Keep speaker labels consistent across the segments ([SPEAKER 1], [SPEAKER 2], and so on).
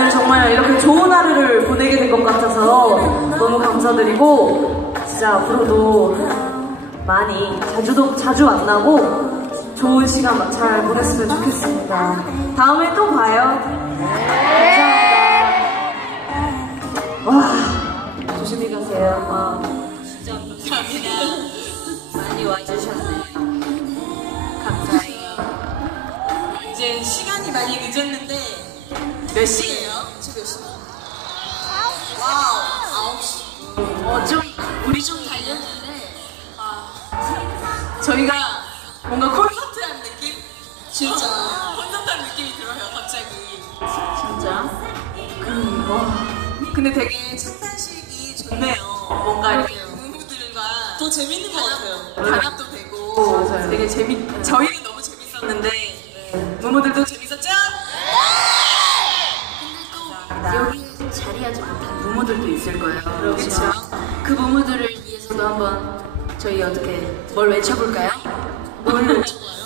[SPEAKER 1] 오늘 정말 이렇게 좋은 하루를 보내게 된 것 같아서 너무 감사드리고 진짜 앞으로도 많이 자주 만나고 좋은 시간 잘 보냈으면 좋겠습니다. 다음에 또 봐요. 감사합니다. 와, 조심히 가세요.
[SPEAKER 2] 진짜 감사합니다. 많이 와주셨네요. 감사해요. 이제 시간이 많이 늦었는데 몇 시예요? 지금 몇 시? 와우, 9시. 좀 우리 좀 달렸는데 저희가 뭔가 콘서트한 느낌? 진짜 콘서트한 느낌이 들어요, 갑자기. 진짜? 근데 되게 창단식이 좋네요. 뭔가 이렇게 무무들과 더 재밌는 것 같아요. 단합도 되고
[SPEAKER 1] 맞아요.
[SPEAKER 2] 되게 저희는 너무 재밌었는데 무무들도 재밌었죠?
[SPEAKER 3] 근데 또 여기 자리하지 못한 무무들도 있을 거예요.
[SPEAKER 2] 그렇죠.
[SPEAKER 3] 그 무무들을 위해서도 한번 저희 어떻게 뭘 외쳐볼까요? 뭘 외쳐봐요?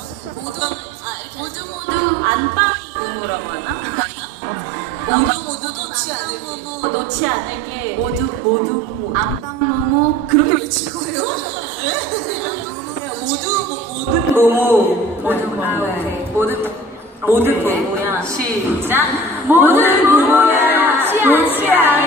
[SPEAKER 3] 모두 안방 무무라고 하나?
[SPEAKER 2] 모두 놓지 않을게.
[SPEAKER 3] 놓지 않을게. 모두 안방 무무
[SPEAKER 2] 그렇게 외칠 거예요? 모든
[SPEAKER 1] 모모.
[SPEAKER 3] 모든 무무야.
[SPEAKER 1] 시작.
[SPEAKER 3] 모든 무무야. 놓지 않을게.